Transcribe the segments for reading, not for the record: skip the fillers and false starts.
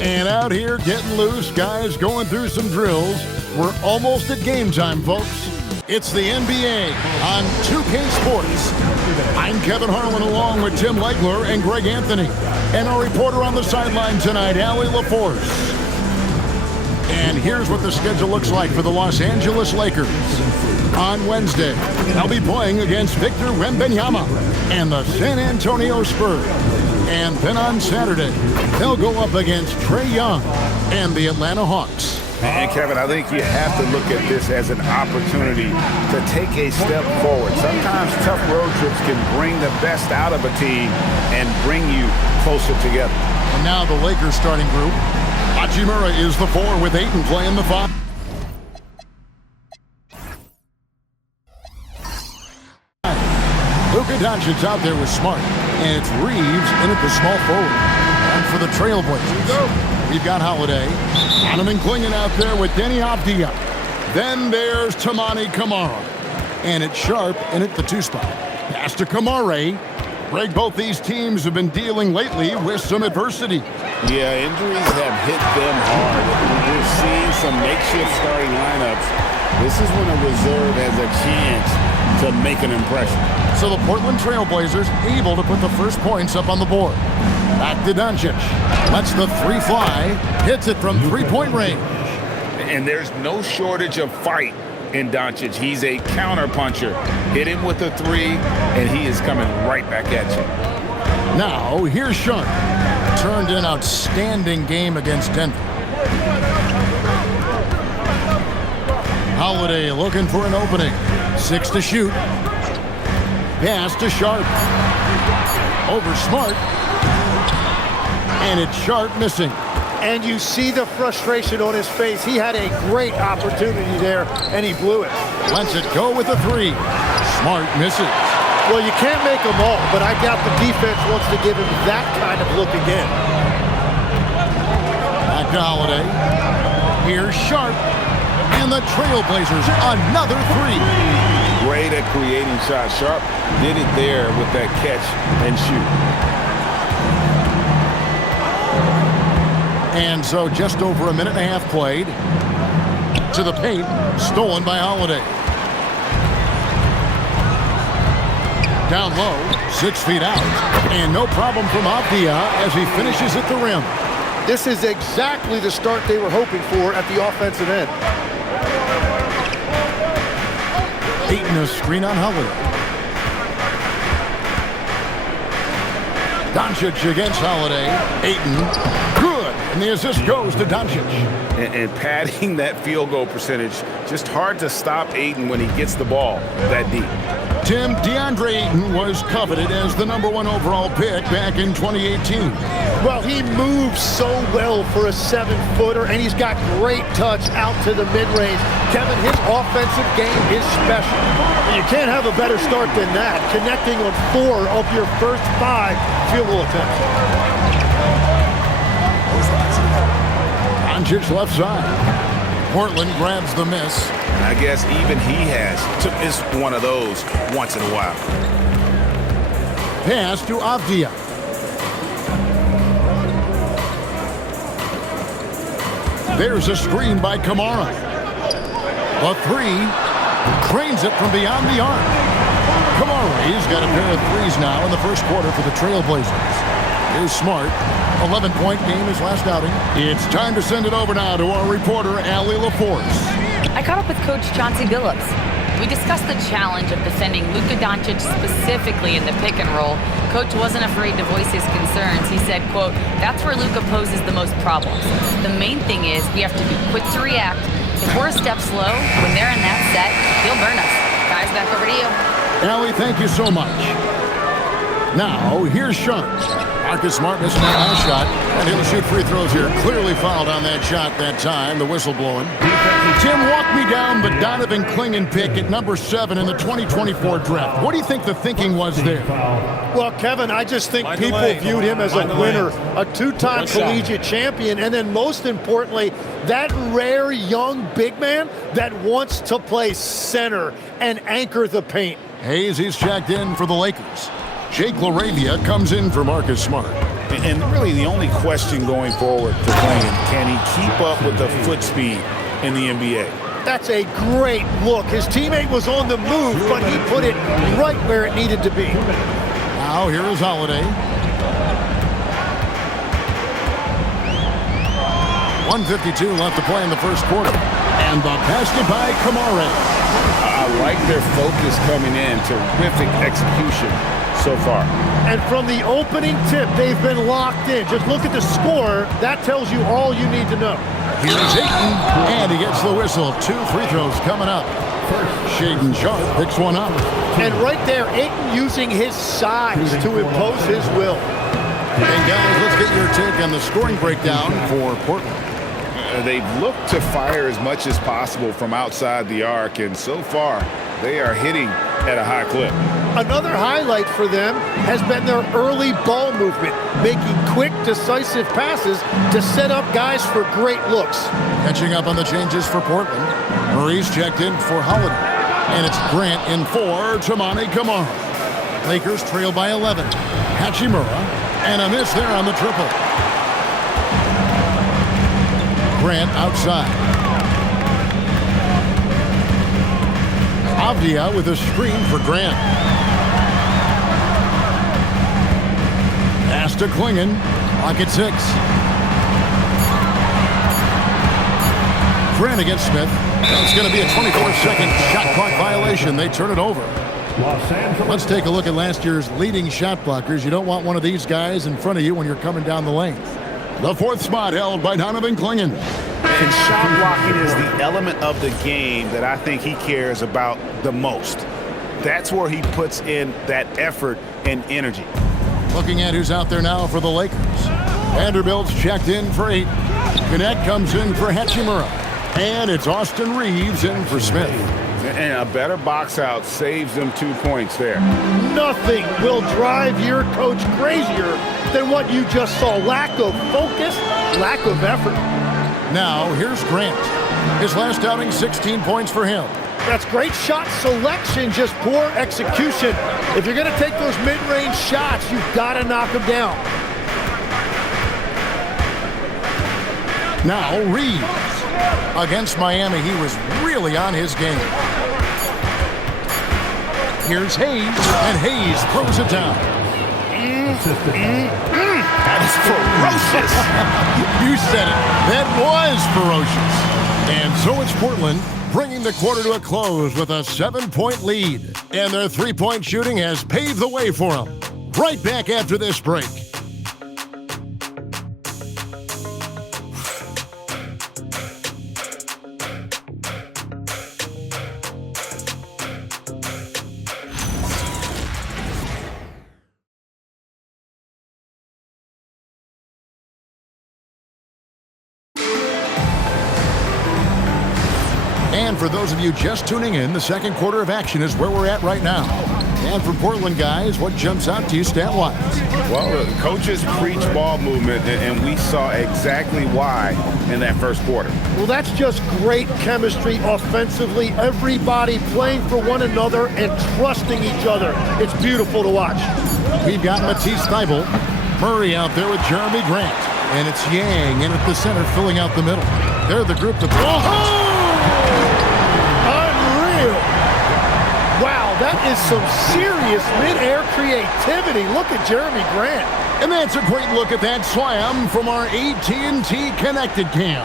And out here getting loose, guys going through some drills. We're almost at game time, folks. It's the NBA on 2K Sports. I'm Kevin Harlan along with Tim Legler and Greg Anthony. And our reporter on the sideline tonight, Allie LaForce. And here's what the schedule looks like for the Los Angeles Lakers. On Wednesday, they'll be playing against Victor Wembanyama and the San Antonio Spurs. And then on Saturday, they'll go up against Trae Young and the Atlanta Hawks. And Kevin, I think you have to look at this as an opportunity to take a step forward. Sometimes tough road trips can bring the best out of a team and bring you closer together. And now the Lakers starting group. Hachimura is the 4 with Ayton playing the 5. Luka Doncic out there with Smart. And it's Reeves in at the small forward. And for the Trailblazers, we've got Holiday. Donovan Clingan out there with Denny Avdia. Then there's Tamani Kamara. And it's Sharp in at the 2 spot. Pass to Kamara. Greg, both these teams have been dealing lately with some adversity. Yeah, injuries have hit them hard. We're seeing some makeshift starting lineups. This is when a reserve has a chance to make an impression. So the Portland Trailblazers able to put the first points up on the board. Back to Doncic. Lets the 3 fly. Hits it from 3-point range. And there's no shortage of fight in Doncic. He's a counter-puncher. Hit him with a 3, and he is coming right back at you. Now, here's Sharp. Turned in outstanding game against Denver. Holiday looking for an opening. 6 to shoot. Pass to Sharp. Over Smart. And it's Sharp missing. And you see the frustration on his face. He had a great opportunity there, and he blew it. Lets it go with a 3. Smart misses. Well, you can't make them all, but I doubt the defense wants to give him that kind of look again. Back to Holiday. Here's Sharp. And the Trailblazers, another 3. Great at creating shots. Sharp did it there with that catch and shoot. And so just over a minute and a half played. To the paint, stolen by Holiday. Down low, 6 feet out. And no problem from Avdia as he finishes at the rim. This is exactly the start they were hoping for at the offensive end. Ayton a screen on Holiday. Doncic against Holiday. Ayton, good. And the assist goes to Doncic. And padding that field goal percentage, just hard to stop Ayton when he gets the ball that deep. Tim, DeAndre Ayton was coveted as the #1 overall pick back in 2018. Well, he moves so well for a 7-footer, and he's got great touch out to the mid-range. Kevin, his offensive game is special. You can't have a better start than that, connecting on 4 of your first 5 field goal attempts. Doncic left side. Portland grabs the miss. I guess even he has to miss one of those once in a while. Pass to Avdia. There's a screen by Kamara. A 3. Cranes it from beyond the arc. Kamara's got a pair of 3s now in the first quarter for the Trailblazers. Here's Smart. 11-point game his last outing. It's time to send it over now to our reporter, Allie LaForce. I caught up with Coach Chauncey Billups. We discussed the challenge of defending Luka Doncic specifically in the pick and roll. Coach wasn't afraid to voice his concerns. He said, quote, "That's where Luka poses the most problems. The main thing is we have to be quick to react. If we're a step slow, when they're in that set, he'll burn us." Guys, back over to you. Allie, thank you so much. Now, here's Sharp. Marcus Smart missing that last shot, and he'll shoot free throws here. Clearly fouled on that shot that time, the whistle blowing. Tim, walk me down the Donovan Clingan pick at #7 in the 2024 draft. What do you think the thinking was there? Well, Kevin, I just think people viewed him as a winner, a 2-time collegiate champion, and then most importantly, that rare young big man that wants to play center and anchor the paint. Hayes, he's checked in for the Lakers. Jake LaRavia comes in for Marcus Smart. And really the only question going forward for Clingan, can he keep up with the foot speed in the NBA? That's a great look. His teammate was on the move, but he put it right where it needed to be. Now here is Holiday. 1:52 left to play in the first quarter. And the basket by Kamara. I like their focus coming in. Terrific execution so far. And from the opening tip, they've been locked in. Just look at the score. That tells you all you need to know. Here's Ayton, and he gets the whistle. 2 free throws coming up. Shaedon Sharpe picks one up. And right there, Ayton using his size to impose his will. And guys, let's get your take on the scoring breakdown for Portland. They've looked to fire as much as possible from outside the arc, and so far, they are hitting at a high clip. Another highlight for them has been their early ball movement, making quick, decisive passes to set up guys for great looks. Catching up on the changes for Portland. Murray's checked in for Holiday. And it's Grant in for Toumani Camara. Lakers trail by 11. Hachimura, and a miss there on the triple. Grant outside. Avdia with a screen for Grant. Pass to Clingan. Clock at 6. Grant against Smith. That's going to be a 24-second shot clock violation. They turn it over. Let's take a look at last year's leading shot blockers. You don't want one of these guys in front of you when you're coming down the lane. The 4th spot held by Donovan Clingan. And shot blocking is the element of the game that I think he cares about the most. That's where he puts in that effort and energy. Looking at who's out there now for the Lakers. Vanderbilt's checked in for 8. Connect comes in for Hachimura. And it's Austin Reeves in for Smith. And a better box out saves them 2 points there. Nothing will drive your coach crazier than what you just saw. Lack of focus, lack of effort. Now, here's Grant. His last outing, 16 points for him. That's great shot selection, just poor execution. If you're going to take those mid-range shots, you've got to knock them down. Now, Reeves. Against Miami, he was really on his game. Here's Hayes, and Hayes throws it down. That is ferocious. You said it. That was ferocious. And so it's Portland bringing the quarter to a close with a 7-point lead. And their three-point shooting has paved the way for them. Right back after this break. And for those of you just tuning in, the second quarter of action is where we're at right now. And for Portland guys, what jumps out to you stat-wise? Well, the coaches preach ball movement, and we saw exactly why in that first quarter. Well, that's just great chemistry offensively. Everybody playing for one another and trusting each other. It's beautiful to watch. We've got Matisse Thybulle, Murray out there with Jeremy Grant. And it's Yang in at the center filling out the middle. They're the group to... Oh! Unreal. Wow, that is some serious mid-air creativity. Look at Jeremy Grant. And that's a great look at that slam from our AT&T Connected Cam.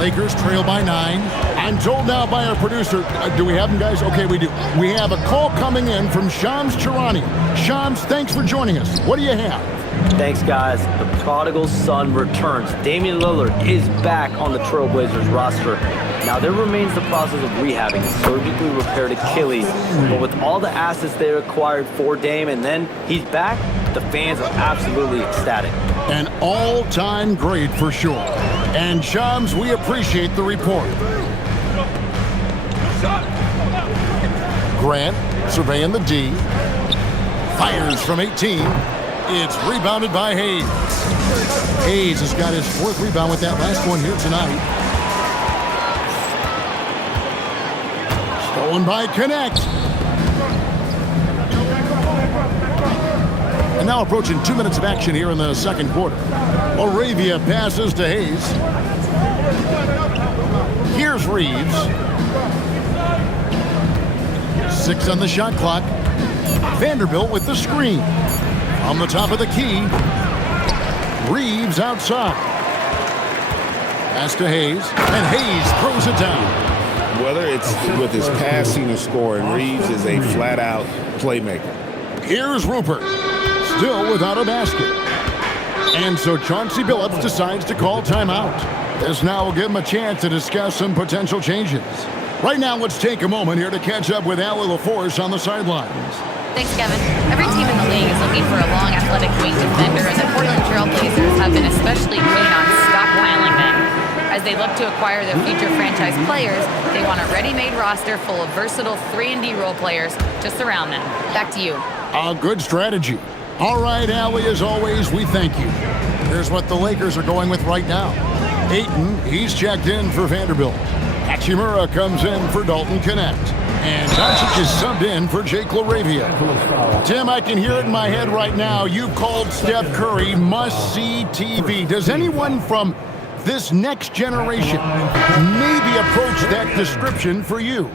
Lakers trail by 9. I'm told now by our producer, do we have them, guys? Okay, we do. We have a call coming in from Shams Charania. Shams, thanks for joining us. What do you have? Thanks, guys. The prodigal son returns. Damian Lillard is back on the Trailblazers roster. Now, there remains the process of rehabbing a surgically repaired Achilles, but with all the assets they acquired for Dame, and then he's back, the fans are absolutely ecstatic. An all-time great for sure. And Shams, we appreciate the report. Grant surveying the D. Fires from 18. It's rebounded by Hayes. Hayes has got his 4th rebound with that last one here tonight. Stolen by Connect. And now approaching 2 minutes of action here in the second quarter. Moravia passes to Hayes. Here's Reeves. 6 on the shot clock. Vanderbilt with the screen. On the top of the key. Reeves outside. Pass to Hayes. And Hayes throws it down. Whether it's with his passing or scoring, Reeves is a flat-out playmaker. Here's Rupert, still without a basket. And so Chauncey Billups decides to call timeout. This now will give him a chance to discuss some potential changes. Right now, let's take a moment here to catch up with Allie LaForce on the sidelines. Thanks, Kevin. Every team in the league is looking for a long, athletic wing defender, and the Portland Trail Blazers have been especially keen on stockpiling them. As they look to acquire their future franchise players, they want a ready-made roster full of versatile 3-and-D role players to surround them. Back to you. A good strategy. All right, Allie, as always, we thank you. Here's what the Lakers are going with right now. Ayton, he's checked in for Vanderbilt. Hachimura comes in for Dalton Connect. And Doncic is subbed in for Jake LaRavia. Tim, I can hear it in my head right now. You called Steph Curry must-see TV. Does anyone from this next generation maybe approach that description for you?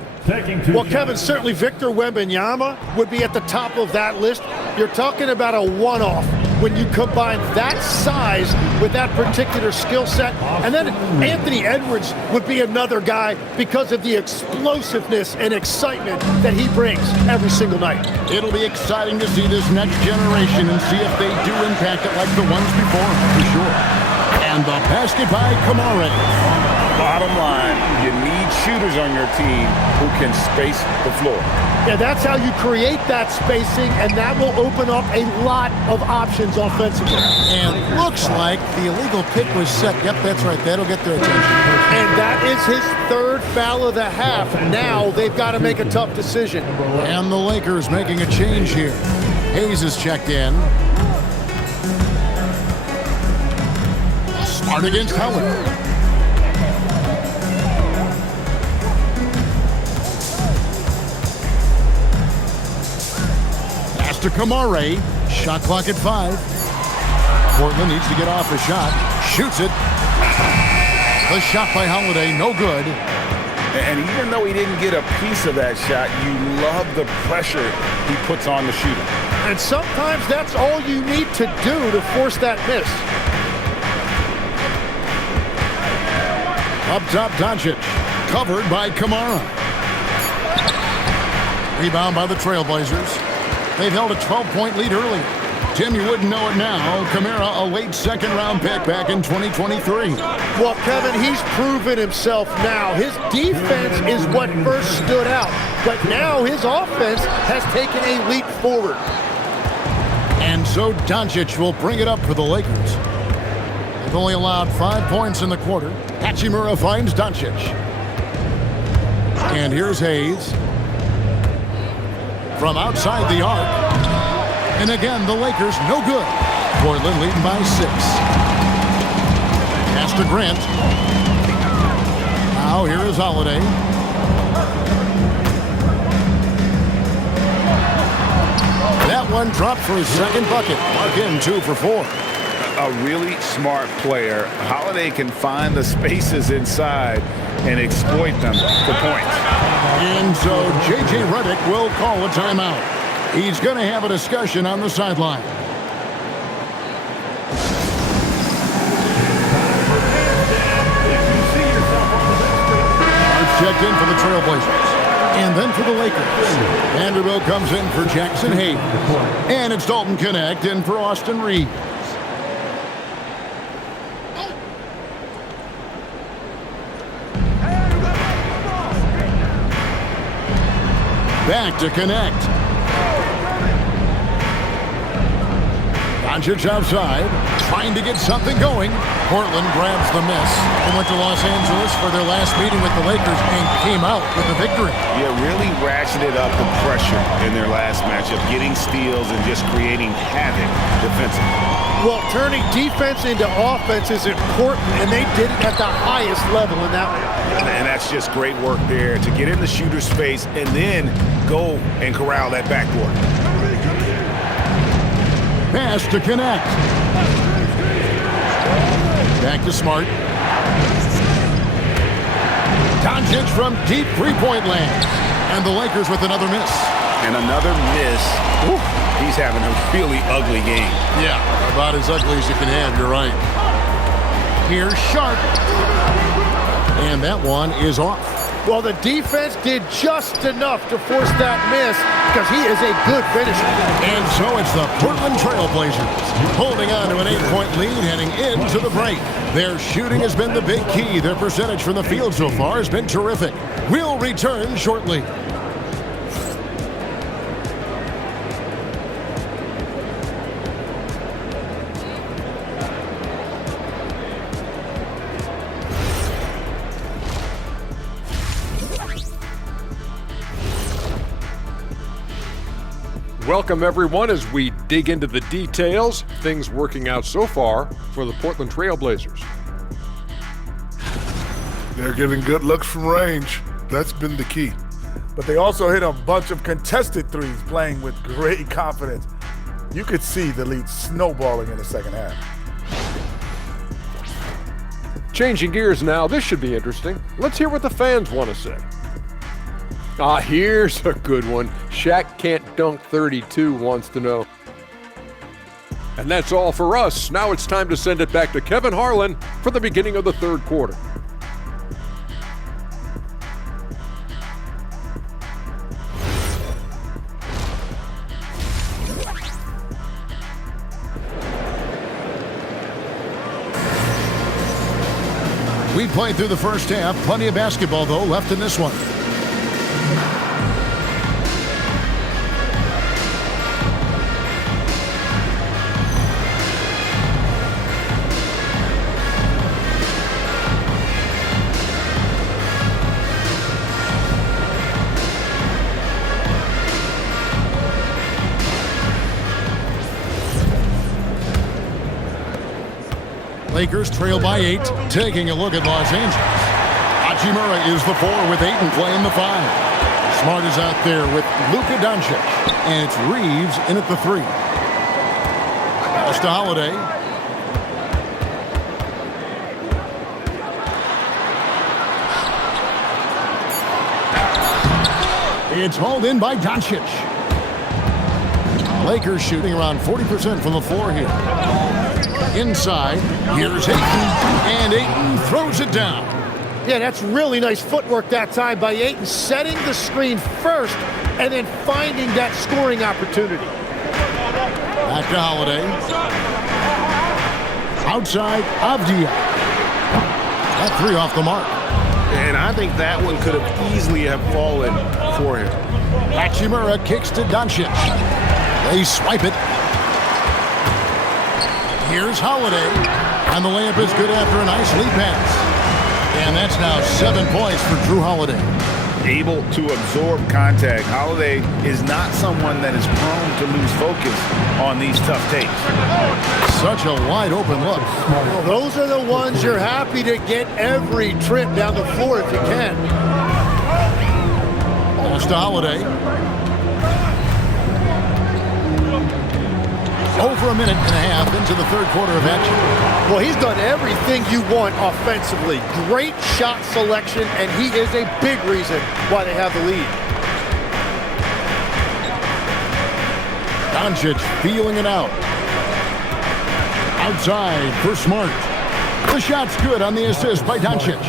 Well, Kevin, certainly Victor Wembanyama would be at the top of that list. You're talking about a one-off when you combine that size with that particular skill set. And then Anthony Edwards would be another guy because of the explosiveness and excitement that he brings every single night. It'll be exciting to see this next generation and see if they do impact it like the ones before, for sure. And the basket by Kamara. Bottom line, you need shooters on your team who can space the floor. Yeah, that's how you create that spacing, and that will open up a lot of options offensively. And looks like the illegal pick was set. Yep, that's right. That'll get their attention. And that is his third foul of the half. Now they've got to make a tough decision. And the Lakers making a change here. Hayes is checked in. Smart against Howard. To Kamara, shot clock at 5. Portland needs to get off a shot. Shoots it. The shot by Holiday, no good. And even though he didn't get a piece of that shot, you love the pressure he puts on the shooter. And sometimes that's all you need to do to force that miss. Up top, Doncic. Covered by Kamara. Rebound by the Trailblazers. They've held a 12-point lead early. Tim, you wouldn't know it now. Kamara, a late second-round pick back in 2023. Well, Kevin, he's proven himself now. His defense is what first stood out, but now his offense has taken a leap forward. And so Doncic will bring it up for the Lakers. They've only allowed 5 points in the quarter. Hachimura finds Doncic. And here's Hayes. From outside the arc. And again, the Lakers no good. Portland leading by 6. Pass to Grant. Now here is Holiday. That one dropped for his second bucket. Mark in 2 for 4. A really smart player. Holiday can find the spaces inside and exploit them for points. And so J.J. Redick will call a timeout. He's going to have a discussion on the sideline. Mark's checked in for the Trailblazers. And then for the Lakers. Vanderbilt comes in for Jackson Hayes. And it's Dalton Connect in for Austin Reeves. Back to Connect. Doncic outside, trying to get something going. Portland grabs the miss and went to Los Angeles for their last meeting with the Lakers and came out with a victory. Yeah, really ratcheted up the pressure in their last matchup, getting steals and just creating havoc defensively. Well, turning defense into offense is important, and they did it at the highest level in that one. And that's just great work there to get in the shooter's face and then go and corral that backboard. Pass to connect. Back to Smart. Doncic from deep three-point land. And the Lakers with another miss. And another miss. Woo. He's having a really ugly game. Yeah, about as ugly as you can have, you're right. Here's Sharp. And that one is off. Well, the defense did just enough to force that miss because he is a good finisher. And so it's the Portland Trail Blazers holding on to an 8-point lead heading into the break. Their shooting has been the big key. Their percentage from the field so far has been terrific. We'll return shortly. Welcome, everyone, as we dig into the details. Things working out so far for the Portland Trail Blazers. They're getting good looks from range. That's been the key. But they also hit a bunch of contested threes, playing with great confidence. You could see the lead snowballing in the second half. Changing gears now, this should be interesting. Let's hear what the fans want to say. Here's a good one. Shaq Can't Dunk 32 wants to know. And that's all for us. Now it's time to send it back to Kevin Harlan for the beginning of the third quarter. We played through the first half. Plenty of basketball, though, left in this one. Lakers trail by 8, taking a look at Los Angeles. Hachimura is the 4 with Ayton playing the 5. Smart is out there with Luka Doncic, and it's Reeves in at the 3. Pass to Holiday. It's hauled in by Doncic. Lakers shooting around 40% from the floor here. Inside, here's Ayton, and Ayton throws it down. Yeah, that's really nice footwork that time by Ayton, setting the screen first and then finding that scoring opportunity. Back to Holiday. Outside, Avdia. That 3 off the mark. And I think that one could have easily have fallen for him. Hachimura kicks to Doncic. They swipe it. Here's Holiday, and the layup is good after a nice lead pass. And that's now 7 points for Drew Holiday. Able to absorb contact. Holiday is not someone that is prone to lose focus on these tough takes. Such a wide open look. Well, those are the ones you're happy to get every trip down the floor if you can. Pass to Holiday. Over a minute and a half into the third quarter of action. Well, he's done everything you want offensively. Great shot selection, and he is a big reason why they have the lead. Doncic feeling it out. Outside for Smart. The shot's good on the assist by Doncic.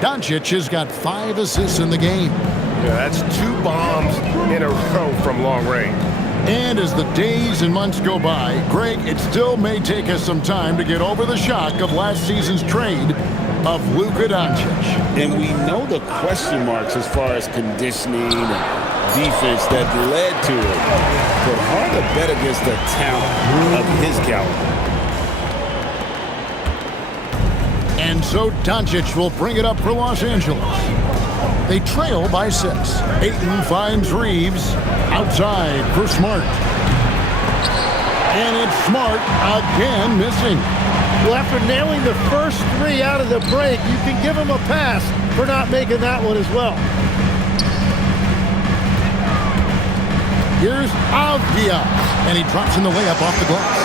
Doncic has got 5 assists in the game. Yeah, that's 2 bombs in a row from long range. And as the days and months go by, Greg, it still may take us some time to get over the shock of last season's trade of Luka Doncic. And we know the question marks as far as conditioning and defense that led to it. But hard to bet against the talent of his caliber. And so Doncic will bring it up for Los Angeles. They trail by 6. Ayton finds Reeves outside for Smart. And it's Smart again missing. Well, after nailing the first 3 out of the break, you can give him a pass for not making that one as well. Here's Avdia, and he drops in the layup off the glass.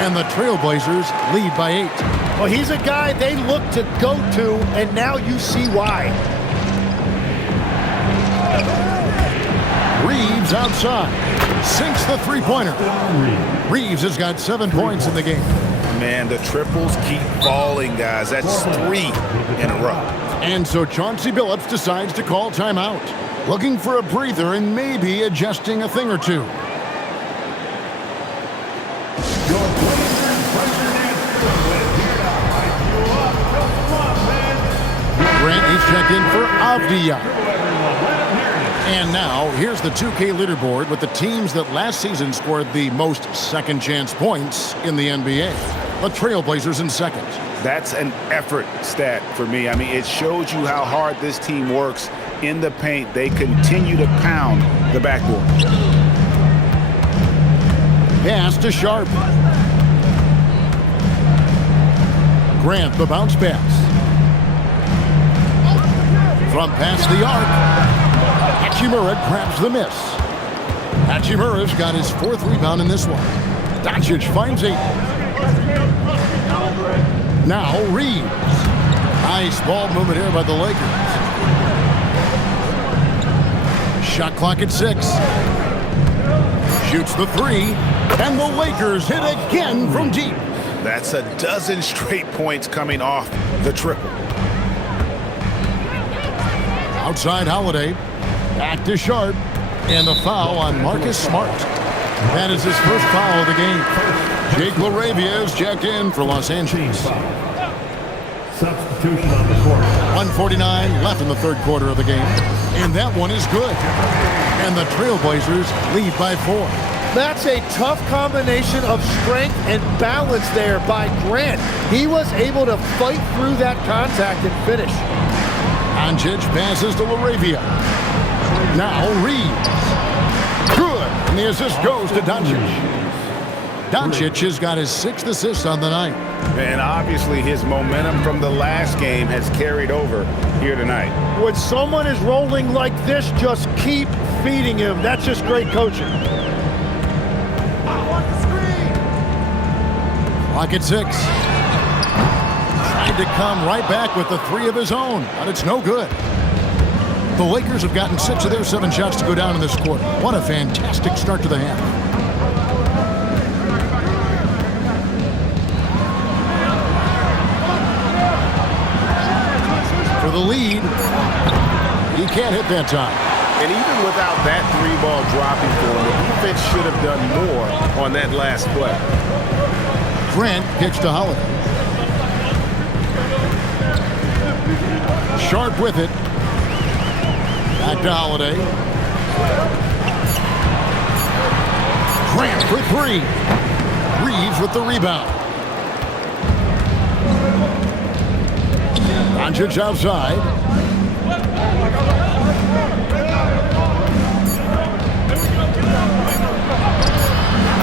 And the Trailblazers lead by 8. Well, he's a guy they look to go to, and now you see why. Reeves outside, sinks the three-pointer. Reeves has got 7 points in the game. Man, the triples keep falling, guys. That's 3 in a row. And so Chauncey Billups decides to call timeout, looking for a breather and maybe adjusting a thing or two. Grant is checked in for Avdia. And now, here's the 2K leaderboard with the teams that last season scored the most second-chance points in the NBA. The Trailblazers in second. That's an effort stat for me. I mean, it shows you how hard this team works in the paint. They continue to pound the backboard. Pass to Sharp. Grant, the bounce pass. From past the arc, Hachimura grabs the miss. Hachimura's got his 4th rebound in this one. Doncic finds 8. Now Reeves. Nice ball movement here by the Lakers. Shot clock at 6. Shoots the 3, and the Lakers hit again from deep. That's a dozen straight points coming off the triple. Outside Holiday, back to Sharp, and the foul on Marcus Smart. That is his first foul of the game. Jake LaRavia is checked in for Los Angeles. Substitution on the court. 1:49 left in the third quarter of the game, and that one is good. And the Trailblazers lead by 4. That's a tough combination of strength and balance there by Grant. He was able to fight through that contact and finish. Doncic passes to LaRavia. Now Reeves. Good. And the assist goes to Doncic. Doncic has got his 6th assist on the night. And obviously his momentum from the last game has carried over here tonight. When someone is rolling like this, just keep feeding him. That's just great coaching. Clock at 6. Tried to come right back with the 3 of his own, but it's no good. The Lakers have gotten 6 of their 7 shots to go down in this quarter. What a fantastic start to the half. For the lead, he can't hit that time. And even without that 3-ball dropping for him, the defense should have done more on that last play. Grant kicks to Holiday. Sharp with it. Back to Holiday. Grant for 3. Reeves with the rebound. Doncic outside.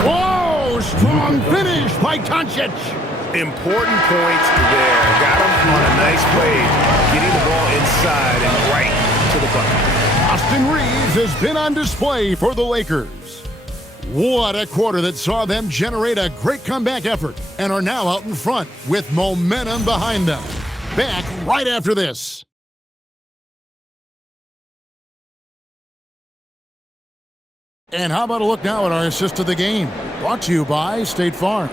Whoa! Strong finish by Doncic. Important points there. Got him on a nice play, getting the ball inside and right to the bucket. Austin Reeves has been on display for the Lakers. What a quarter that saw them generate a great comeback effort and are now out in front with momentum behind them. Back right after this. And how about a look now at our assist of the game? Brought to you by State Farm.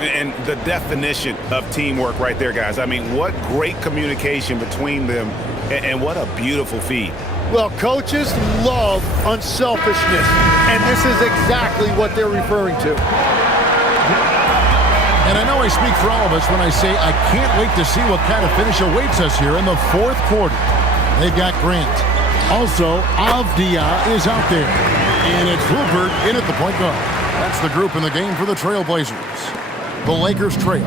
And the definition of teamwork right there, guys. I mean, what great communication between them, and what a beautiful feed. Well, coaches love unselfishness, and this is exactly what they're referring to. And I know I speak for all of us when I say I can't wait to see what kind of finish awaits us here in the 4th quarter. They've got Grant. Also, Avdia is out there. And it's Rupert in at the point guard. That's the group in the game for the Trailblazers. The Lakers trail.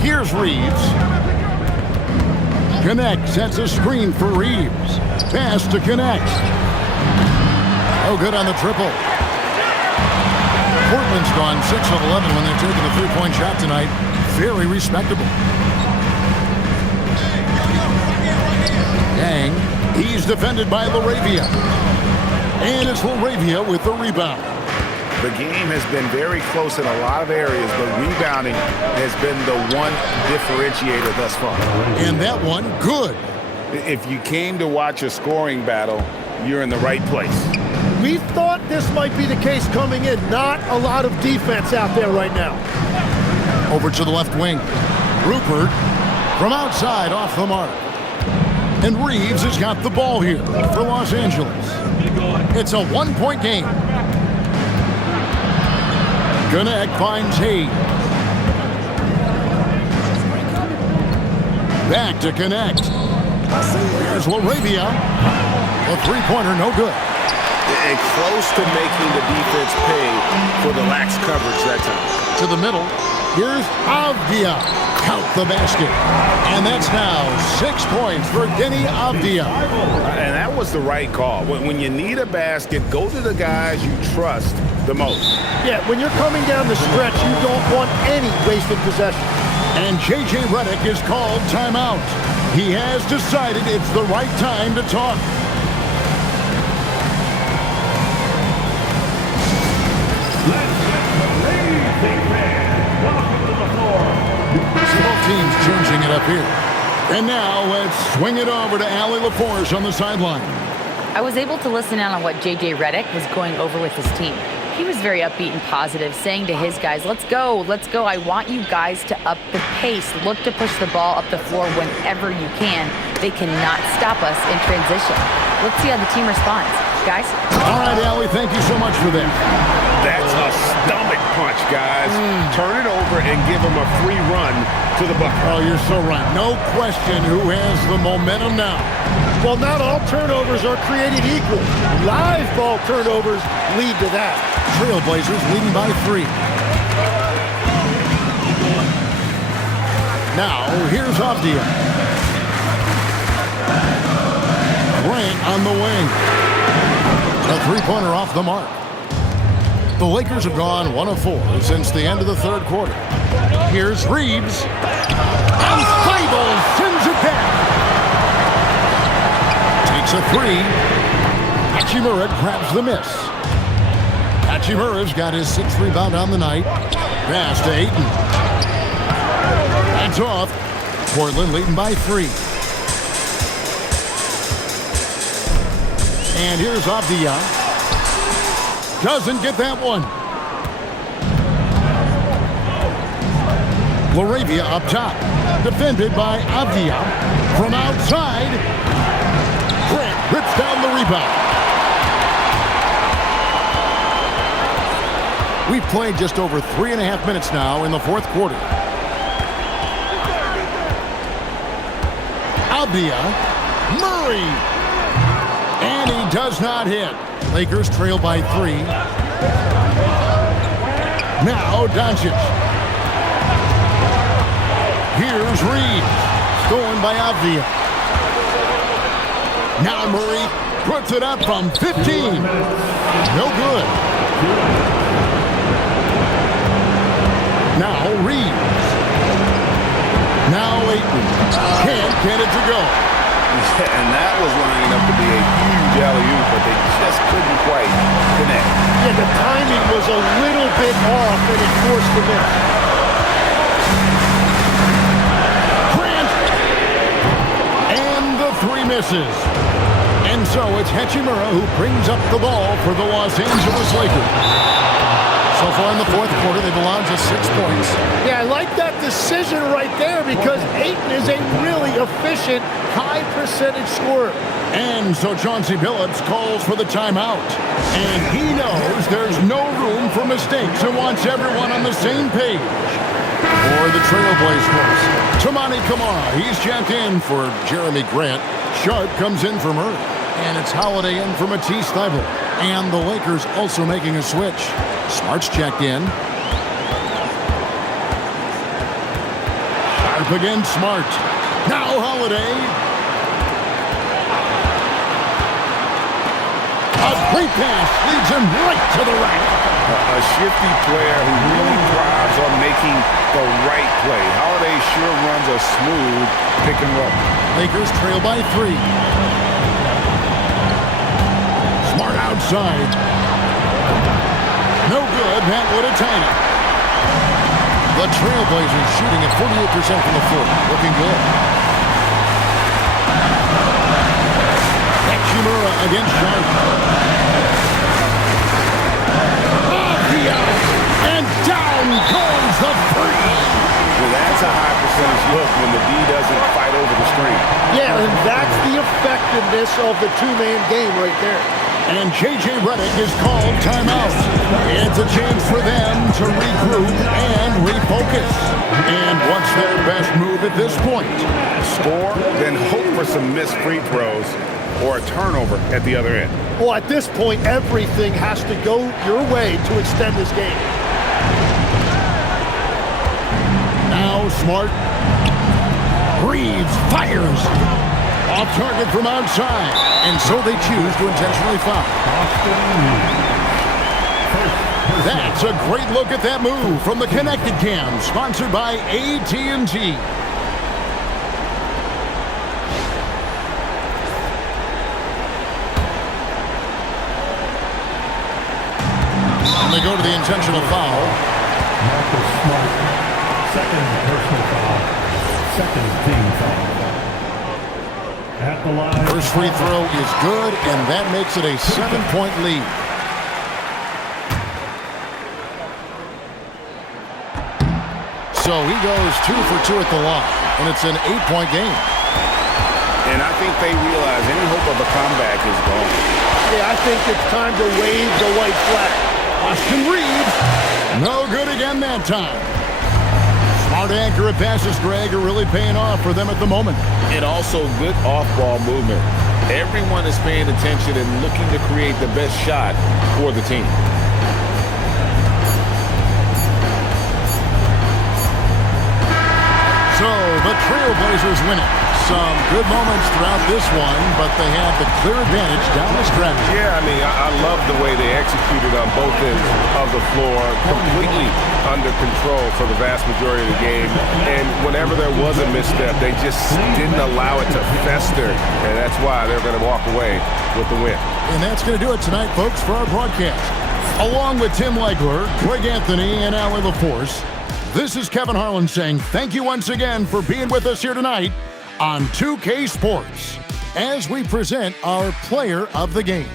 Here's Reeves. Connect sets a screen for Reeves. Pass to Connect. Oh, good on the triple. Portland's gone 6 of 11 when they're taking a 3-point shot tonight. Very respectable. Yang He's defended by Laravia. And it's Laravia with the rebound. The game has been very close in a lot of areas, but rebounding has been the one differentiator thus far. And that one, good. If you came to watch a scoring battle, you're in the right place. We thought this might be the case coming in. Not a lot of defense out there right now. Over to the left wing. Rupert from outside off the mark. And Reeves has got the ball here for Los Angeles. It's a one-point game. Connect finds Hayes. Back to Connect. Here's Laravia. A three-pointer, no good. And close to making the defense pay for the lax coverage that time. To the middle. Here's Avdia. Count the basket. And that's now 6 points for Denny Avdia. And that was the right call. When you need a basket, go to the guys you trust the most. Yeah, when you're coming down the stretch, you don't want any wasted possession. And J.J. Redick is called timeout. He has decided it's the right time to talk. So both teams changing it up here. And now let's swing it over to Allie LaForce on the sideline. I was able to listen in on what J.J. Redick was going over with his team. He was very upbeat and positive, saying to his guys, let's go. I want you guys to up the pace. Look to push the ball up the floor whenever you can. They cannot stop us in transition. Let's see how the team responds. Guys? All right, Allie, thank you so much for that. That's a stomach punch, guys. Turn it over and give them a free run to the bucket. Oh, you're so right. No question who has the momentum now. Well, not all turnovers are created equal. Live ball turnovers lead to that. Trailblazers leading by 3. Now, here's Avdia. Grant on the wing. A three-pointer off the mark. The Lakers have gone 1 of 4 since the end of the third quarter. Here's Reeves. And Fable sends it back. Takes a 3. Hachimura grabs the miss. Hachimura's got his 6th rebound on the night. Pass to Ayton. That's off. Portland leading by 3. And here's Avdia. Doesn't get that one. Laravia up top. Defended by Avdia. From outside. Grant rips down the rebound. We've played just over 3.5 minutes now in the fourth quarter. Avdia. Murray. And he does not hit. Lakers trail by 3. Now Doncic. Here's Reeves. Stolen by Avdia. Now Murray puts it up from 15. No good. Now Reeves. Now Ayton. Can't get it to go. And that was lining up to be a huge alley-oop, but they just couldn't quite connect. Yeah, the timing was a little bit off, and it forced the miss. Grant! And the 3 misses. And so it's Hachimura who brings up the ball for the Los Angeles Lakers. So far in the fourth quarter, they've allowed just 6 points. Yeah, I like that decision right there because Ayton is a really efficient, high-percentage scorer. And so Chauncey Billups calls for the timeout. And he knows there's no room for mistakes and wants everyone on the same page. For the Trailblazers, Tamani Kamara, he's checked in for Jeremy Grant. Sharp comes in for Murray. And it's Holiday in for Matisse Thybulle. And the Lakers also making a switch. Smart's checked in. Sharp against Smart. Now Holiday. A great pass leads him right to the rack. A shifty player who really thrives on making the right play. Holiday sure runs a smooth pick and roll. Lakers trail by 3. outside. No good. That would have tied it. The Trailblazers shooting at 48% from the floor. Looking good. Hachimura against Sharp. And down goes the three. Well, that's a high percentage look when the D doesn't fight over the screen. Yeah, and that's the effectiveness of the two-man game right there. And J.J. Redick is called timeout. It's a chance for them to regroup and refocus. And what's their best move at this point? Score, then hope for some missed free throws or a turnover at the other end. Well, at this point, everything has to go your way to extend this game. Now Smart. Breathes, fires. Off target from outside. And so they choose to intentionally foul. That's a great look at that move from the Connected Cam, sponsored by AT&T. And they go to the intentional foul. Marcus Smart, second personal foul, second team foul. At the line. First free throw is good, and that makes it a 7-point lead. So he goes 2 for 2 at the line, and it's an 8-point game. And I think they realize any hope of a comeback is gone. Yeah, I think it's time to wave the white flag. Austin Reeves, no good again that time. Smart, accurate passes, Greg, are really paying off for them at the moment. And also good off-ball movement. Everyone is paying attention and looking to create the best shot for the team. So the Trailblazers win it. Some good moments throughout this one, but they have the clear advantage down the stretch. Yeah, I mean, I love the way they executed on both ends of the floor, completely under control for the vast majority of the game. And whenever there was a misstep, they just didn't allow it to fester, and that's why they're going to walk away with the win. And that's going to do it tonight, folks, for our broadcast. Along with Tim Legler, Greg Anthony, and Allie LaForce, this is Kevin Harlan saying thank you once again for being with us here tonight on 2K Sports as we present our player of the game.